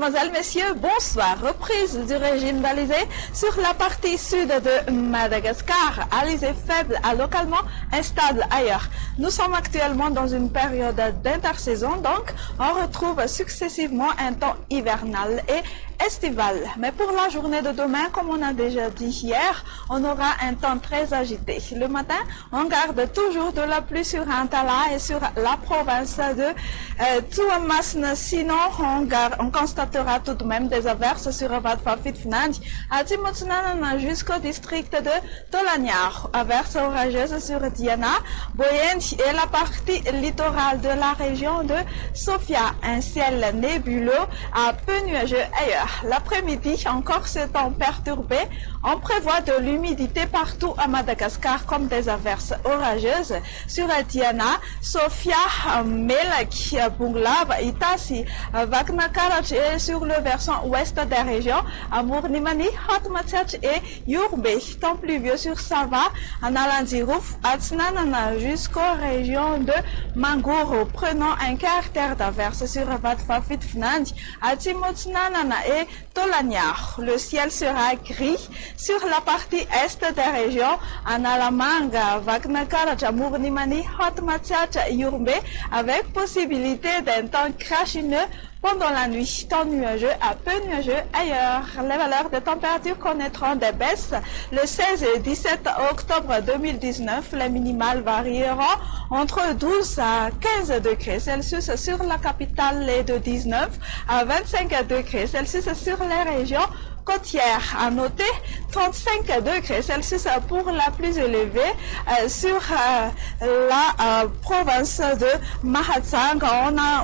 Mesdemoiselles, Messieurs, bonsoir. Reprise du régime d'Alizé sur la partie sud de Madagascar. Alizé faible à localement instable ailleurs. Nous sommes actuellement dans une période d'intersaison, donc on retrouve successivement un temps hivernal et estival. Mais pour la journée de demain, comme on a déjà dit hier, on aura un temps très agité. Le matin, on garde toujours de la pluie sur Antala et sur la province de Tuamasna. Sinon, on constatera tout de même des averses sur Vadfafit Fnand, à Timotsunan jusqu'au district de Tolanyar. Averses orageuses sur Diana, Boyent et la partie littorale de la région de Sofia. Un ciel nébuleux à peu nuageux ailleurs. L'après-midi, encore ce temps perturbé, on prévoit de l'humidité partout à Madagascar comme des averses orageuses sur Diana, Sofia, Melak, Bunglab, Itasi, Vaknakarach et sur le versant ouest des régions, à Mournimani, Hotmatsach et Yourbe. Temps pluvieux sur Sava, à Nalandirouf, à Tsnanana jusqu'aux régions de Mangoro. Prenons un caractère d'averse sur Vadfafit Fnand, à Timotsunanana et Tolanyar. Le ciel sera gris sur la partie est des régions, à Nalamanga, Vaknakarach, Mournimani, Hotmatsach, Yourbe, avec possibilité d'un temps crachineux pendant la nuit. Temps nuageux à peu nuageux ailleurs. Les valeurs de température connaîtront des baisses. Le 16 et 17 octobre 2019, les minimales varieront entre 12 à 15 degrés Celsius sur la capitale et de 19 à 25 degrés Celsius sur les régions côtières. À noter 35 degrés Celsius pour la plus élevée sur la province de Mahatsang.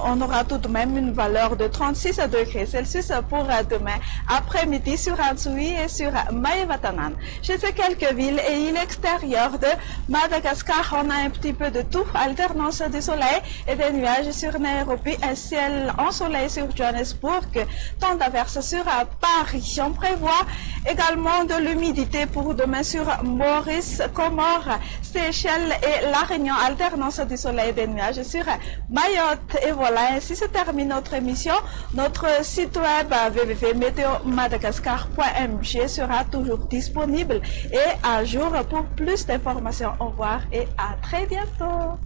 On aura tout de même une valeur de 36 degrés Celsius pour demain après-midi sur Antsui et sur Maïvatanan. Chez ces quelques villes et îles extérieures de Madagascar, on a un petit peu de tout. Alternance du soleil et des nuages sur Nairobi, un ciel ensoleillé sur Johannesburg, temps d'averse sur Paris. On prévoit également de l'humidité pour demain sur Maurice, Comores, Seychelles et La Réunion. Alternance du soleil et des nuages sur Mayotte. Et voilà, ainsi se termine notre émission. Notre site web www.meteomadagascar.mg sera toujours disponible et à jour pour plus d'informations. Au revoir et à très bientôt.